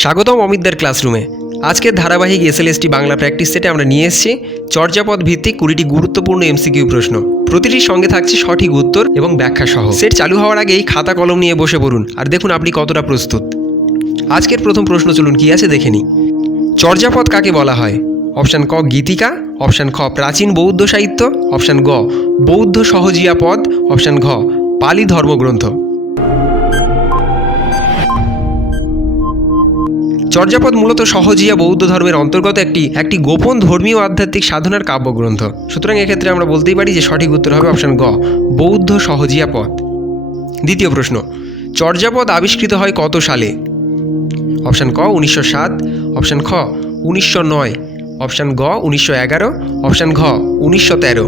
স্বাগতম অমিতদার ক্লাসরুমে। আজকের ধারাবাহিক এসএলএসটি বাংলা প্র্যাকটিস সেটে আমরা নিয়ে এসেছি চর্যাপদ ভিত্তিক কুড়িটি গুরুত্বপূর্ণ এমসিকিউ প্রশ্ন। প্রতিটির সঙ্গে থাকছে সঠিক উত্তর এবং ব্যাখ্যা সহ। সেট চালু হওয়ার আগেই খাতা কলম নিয়ে বসে পড়ুন, আর দেখুন আপনি কতটা প্রস্তুত। আজকের প্রথম প্রশ্ন চলুন কি আছে দেখে নিই। চর্যাপদ কাকে বলা হয়? অপশান ক, গীতিকা, অপশান খ, প্রাচীন বৌদ্ধ সাহিত্য, অপশান গ, বৌদ্ধ সহজিয়া পদ, অপশান ঘ, পালি ধর্মগ্রন্থ। চর্যাপদ মূলত সহজিয়া বৌদ্ধ ধর্মের অন্তর্গত একটি একটি গোপন ধর্মীয় আধ্যাত্মিক সাধনার কাব্যগ্রন্থ। সুতরাং এক্ষেত্রে আমরা বলতেই পারি যে সঠিক উত্তর হবে অপশান গ, বৌদ্ধ সহজিয়া পদ দ্বিতীয় প্রশ্ন, চর্যাপদ আবিষ্কৃত হয় কত সালে? অপশান ক, উনিশশো সাত, অপশান খ, উনিশশো নয়, অপশান গ, উনিশশো এগারো, অপশান ঘ, উনিশশো তেরো।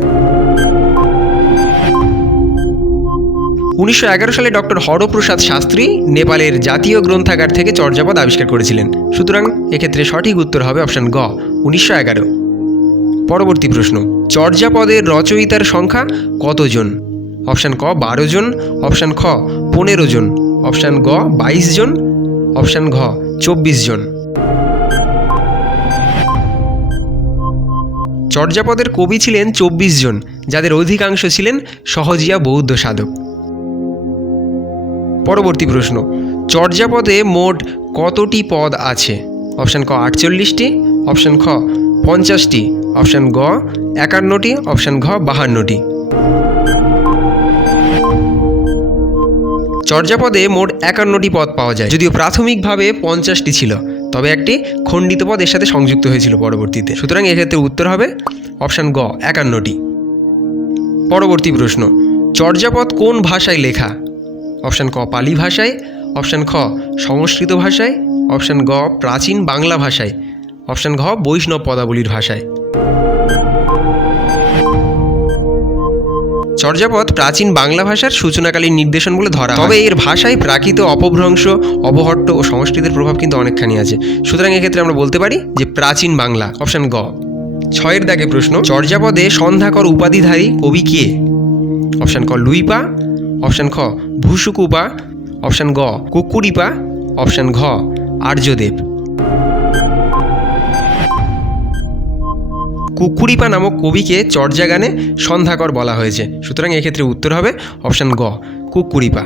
উনিশশো এগারো সালে ডক্টর হরপ্রসাদ শাস্ত্রী নেপালের জাতীয় গ্রন্থাগার থেকে চর্যাপদ আবিষ্কার করেছিলেন। সুতরাং এক্ষেত্রে সঠিক উত্তর হবে অপশান গ, উনিশশো এগারো। পরবর্তী প্রশ্ন, চর্যাপদের রচয়িতার সংখ্যা কতজন? অপশান ক, বারো জন। অপশান খ, পনেরো জন। অপশান গ, বাইশ জন। অপশান ঘ, চব্বিশ জন। চর্যাপদের কবি ছিলেন চব্বিশ জন, যাদের অধিকাংশ ছিলেন সহজিয়া বৌদ্ধ সাধক। পরবর্তী প্রশ্ন, চর্যাপদে মোট কতটি পদ আছে? অপশান ক, আটচল্লিশটি, অপশান খ, পঞ্চাশটি, অপশান গ, একান্নটি, অপশান ঘ, বাহান্নটি। চর্যাপদে মোট একান্নটি পদ পাওয়া যায়, যদিও প্রাথমিকভাবে পঞ্চাশটি ছিল, তবে একটি খণ্ডিত পদ এর সাথে সংযুক্ত হয়েছিল পরবর্তীতে। সুতরাং এক্ষেত্রে উত্তর হবে অপশান গ, একান্নটি। পরবর্তী প্রশ্ন, চর্যাপদ কোন ভাষায় লেখা? অপশান ক পালি ভাষায়, অপশান খ সংস্কৃত ভাষায়, অপশান গ প্রাচীন বাংলা ভাষায়, অপশান ঘ বৈষ্ণব পদাবলীর ভাষায়। চর্যাপদ প্রাচীন বাংলা ভাষার সূচনাকালীন নির্দেশন বলে ধরা। তবে এর ভাষায় প্রাকৃত অপভ্রংশ, অবহট্ট ও সংস্কৃতের প্রভাব কিন্তু অনেকখানি আছে। সুতরাং এক্ষেত্রে আমরা বলতে পারি যে প্রাচীন বাংলা, অপশান গ। ছয়ের দাগে প্রশ্ন, চর্যাপদে সন্ধ্যাকর উপাধিধারী কবি কে? অপশান ক লুইপা অপশান খ ভূসুকুপা অপশান গ কুকুরিপা অপশান ঘ, আর্যদেব। কুকুরিপা নামক কবিকে চর্যাগানে সন্ধ্যাকর বলা হয়েছে। সুতরাং এক্ষেত্রে উত্তর হবে অপশান গ কুকুরিপা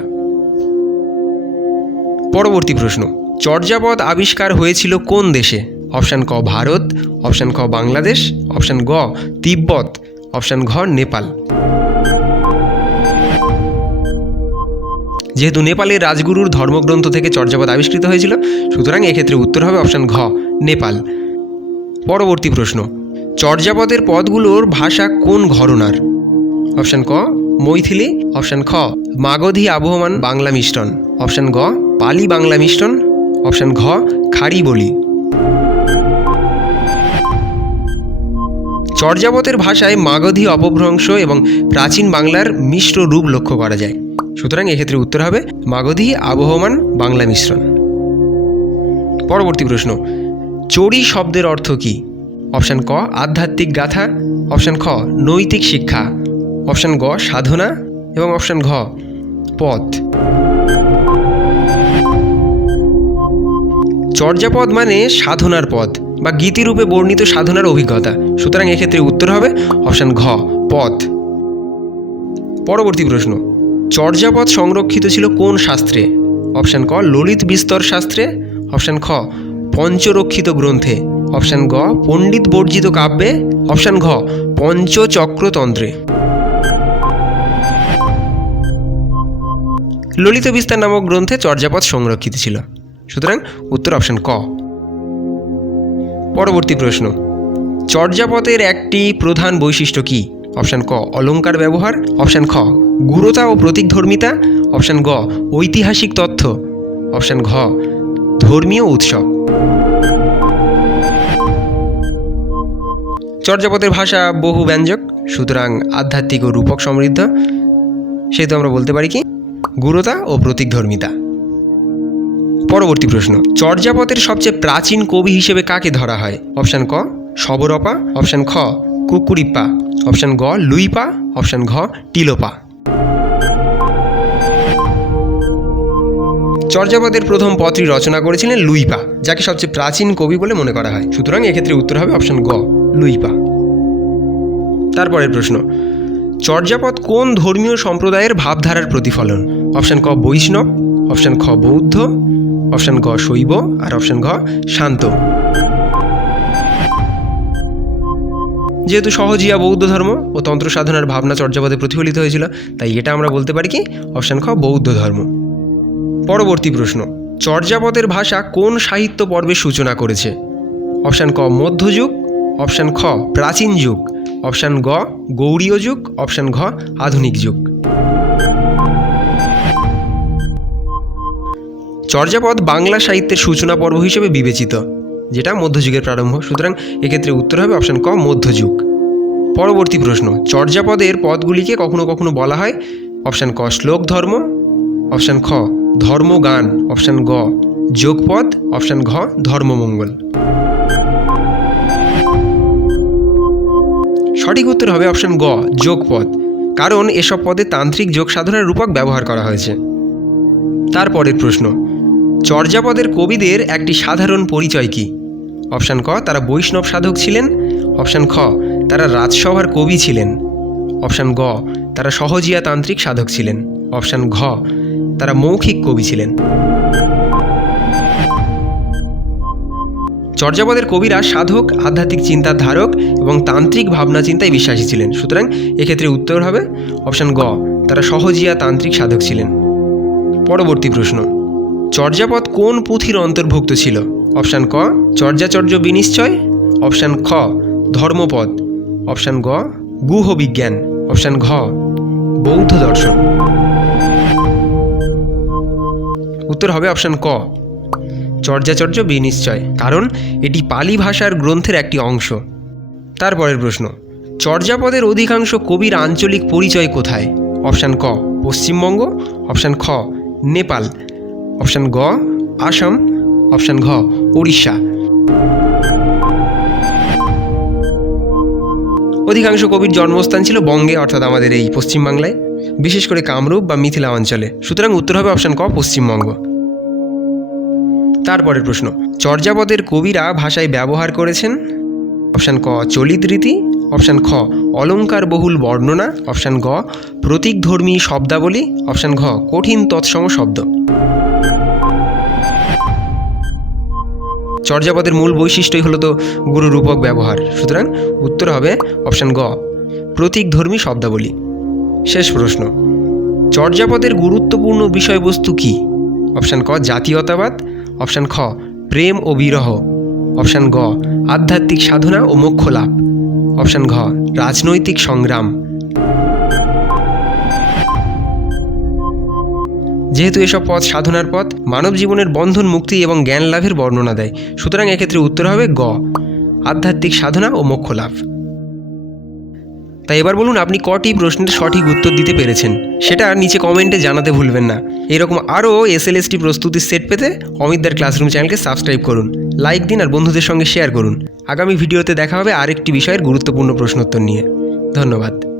পরবর্তী প্রশ্ন, চর্যাপদ আবিষ্কার হয়েছিল কোন দেশে? অপশান ক, ভারত, অপশান খ, বাংলাদেশ, অপশান গ, তিব্বত, অপশান ঘ, নেপাল। যেহেতু নেপালের রাজগুরুর ধর্মগ্রন্থ থেকে চর্যাপদ আবিষ্কৃত হয়েছিল, সুতরাং এক্ষেত্রে উত্তর হবে অপশান ঘ, নেপাল। পরবর্তী প্রশ্ন, চর্যাপদের পদগুলোর ভাষা কোন ঘরনার? অপশান ক, মৈথিলি। অপশান খ, মাগধী আবহমান বাংলা মিশ্রণ অপশান গ, পালি বাংলা মিশ্রণ অপশান ঘ, খাড়ি বলি। চর্যাপতের ভাষায় মাগধী অপভ্রংশ এবং প্রাচীন বাংলার মিশ্র রূপ লক্ষ্য করা যায়। সুতরাং এক্ষেত্রে উত্তর হবে মাগধী আবহমান বাংলা মিশ্রণ। পরবর্তী প্রশ্ন, চড়ি শব্দের অর্থ কী? অপশান ক, আধ্যাত্মিক গাথা, অপশান খ, নৈতিক শিক্ষা, অপশান গ, সাধনা এবং অপশান ঘ, পথ। চর্যাপদ মানে সাধনার পথ বা গীতিরূপে বর্ণিত সাধনার অভিজ্ঞতা। সুতরাং এক্ষেত্রে উত্তর হবে অপশান ঘ, পথ। পরবর্তী প্রশ্ন চর্যাপদ সংরক্ষিত ছিল কোন শাস্ত্রে? অপশান ক, ললিত বিস্তর শাস্ত্রে। অপশান খ, পঞ্চরক্ষিত গ্রন্থে। অপশান গ, পণ্ডিত বর্জিত কাব্যে। অপশান ঘ, পঞ্চচক্রতন্ত্রে। ললিত বিস্তার নামক গ্রন্থে চর্যাপদ সংরক্ষিত ছিল। সুতরাং উত্তর অপশান ক। পরবর্তী প্রশ্ন, চর্যাপদের একটি প্রধান বৈশিষ্ট্য কি? অপশান ক অলঙ্কার ব্যবহার, অপশান খ, গুরুতা ও প্রতীকধর্মিতা, অপশান গ, ঐতিহাসিক তথ্য, অপশান ঘ, ধর্মীয় উৎসব। চর্যাপদের ভাষা বহু ব্যঞ্জক, সুতরাং আধ্যাত্মিক ও রূপক সমৃদ্ধ সেহেতু আমরা বলতে পারি কি? গুরুতা ও প্রতীকধর্মিতা। পরবর্তী প্রশ্ন, চর্যাপদের সবচেয়ে প্রাচীন কবি হিসেবে কাকে ধরা হয়? অপশান ক শবরপা অপশান খ কুকুরিপ্পা অপশান গ, লুইপা। অপশান ঘ, টিলোপা। চর্যাপদের প্রথম পদটি রচনা করেছিলেন লুইপা, যাকে সবচেয়ে প্রাচীন কবি বলে মনে করা হয়। সুতরাং এক্ষেত্রে উত্তর হবে অপশন গ, লুইপা। তারপরের প্রশ্ন, চর্যাপদ কোন ধর্মীয় সম্প্রদায়ের ভাবধারার প্রতিফলন? অপশন ক, বৈষ্ণব। অপশন খ, বৌদ্ধ। অপশন গ, শৈব। আর অপশন ঘ, শান্ত। যেহেতু সহজিয়া বৌদ্ধ ধর্ম ও তন্ত্র সাধনার ভাবনা চর্যাপদে প্রতিফলিত হয়েছিল, তাই এটা আমরা বলতে পারি কি? অপশান খ, বৌদ্ধ ধর্ম। পরবর্তী প্রশ্ন, চর্যাপদের ভাষা কোন সাহিত্য পর্বের সূচনা করেছে? অপশান ক মধ্যযুগ অপশান খ, প্রাচীন যুগ। অপশান গ, গৌড়ীয় যুগ। অপশান ঘ, আধুনিক যুগ। চর্যাপদ বাংলা সাহিত্যের সূচনা পর্ব হিসেবে বিবেচিত। যেটা মধ্যযুগের প্রারম্ভ। সুতরাং এক্ষেত্রে উত্তর হবে অপশান ক, মধ্যযুগ। পরবর্তী প্রশ্ন, চর্যাপদের পদগুলিকে কখনো কখনো বলা হয় অপশান ক, শ্লোক ধর্ম অপশান খ, ধর্মগান অপশান গ, যোগপদ অপশান ঘ, ধর্মমঙ্গল। সঠিক উত্তর হবে অপশান গ, যোগপদ। কারণ এসব পদে তান্ত্রিক যোগ সাধনার রূপক ব্যবহার করা হয়েছে। তারপরের প্রশ্ন, চর্যাপদের কবিদের একটি সাধারণ পরিচয় কি? অপশান ক, তারা বৈষ্ণব সাধক ছিলেন। অপশান খ, তারা রাজসভার কবি ছিলেন। অপশান গ, তারা সহজিয়া তান্ত্রিক সাধক ছিলেন। অপশান ঘ, তারা মৌখিক কবি ছিলেন। চর্যাপদের কবিরা সাধক, আধ্যাত্মিক চিন্তার ধারক এবং তান্ত্রিক ভাবনা চিন্তায় বিশ্বাসী ছিলেন। সুতরাং এক্ষেত্রে উত্তর হবে, অপশান গ, তারা সহজিয়া তান্ত্রিক সাধক ছিলেন। পরবর্তী প্রশ্ন। চর্যাপদ কোন পুঁথির অন্তর্ভুক্ত ছিল? অপশান ক, চর্যাচর্য বিনিশ্চয়। অপশান খ, ধর্মপদ। অপশান গ গুহ বিজ্ঞান অপশান ঘ, বৌদ্ধ দর্শন। উত্তর হবে অপশান ক, চর্যাচর্য বিনিশ্চয়। কারণ এটি পালি ভাষার গ্রন্থের একটি অংশ। তারপরের প্রশ্ন, চর্যাপদের অধিকাংশ কবির আঞ্চলিক পরিচয় কোথায়? অপশান ক, পশ্চিমবঙ্গ। অপশান খ, নেপাল। অপশান গ, আসাম, অপশান ঘ, উড়িষ্যা। অধিকাংশ কবির জন্মস্থান ছিল বঙ্গে, অর্থাৎ আমাদের এই পশ্চিমবাংলায়, বিশেষ করে কামরূপ বা মিথিলা অঞ্চলে। সুতরাং উত্তর হবে অপশান ক, পশ্চিমবঙ্গ। তারপরের প্রশ্ন, চর্যাপদের কবিরা ভাষায় ব্যবহার করেছেন? অপশান ক, চলিত রীতি অপশান খ, অলঙ্কার বহুল বর্ণনা, অপশান গ প্রতীকধর্মী শব্দাবলী, অপশান ঘ, কঠিন তৎসম শব্দ। চর্যাপদের মূল বৈশিষ্ট্যই হলো তো গুরুরূপক ব্যবহার। সুতরাং উত্তর হবে অপশান গ প্রতীকধর্মী শব্দাবলী। শেষ প্রশ্ন, চর্যাপদের গুরুত্বপূর্ণ বিষয়বস্তু কী? অপশান ক, জাতীয়তাবাদ। অপশান খ, প্রেম ও বিরহ। অপশান গ, আধ্যাত্মিক সাধনা ও মোক্ষ লাভ অপশান ঘ, রাজনৈতিক সংগ্রাম। যেহেতু এসব পথ সাধনার পথ, মানব জীবনের বন্ধন, মুক্তি এবং জ্ঞান লাভের বর্ণনা দেয়। সুতরাং এক্ষেত্রে উত্তর হবে গ, আধ্যাত্মিক সাধনা ও মোক্ষ লাভ। তাই এবার বলুন, আপনি কটি প্রশ্নের সঠিক উত্তর দিতে পেরেছেন? সেটা নিচে কমেন্টে জানাতে ভুলবেন না। এরকম আরও এসএলএসটি প্রস্তুতির সেট পেতে অমিতদার ক্লাসরুম চ্যানেলকে সাবস্ক্রাইব করুন, লাইক দিন আর বন্ধুদের সঙ্গে শেয়ার করুন। আগামী ভিডিওতে দেখা হবে আরেকটি বিষয়ের গুরুত্বপূর্ণ প্রশ্নোত্তর নিয়ে। ধন্যবাদ।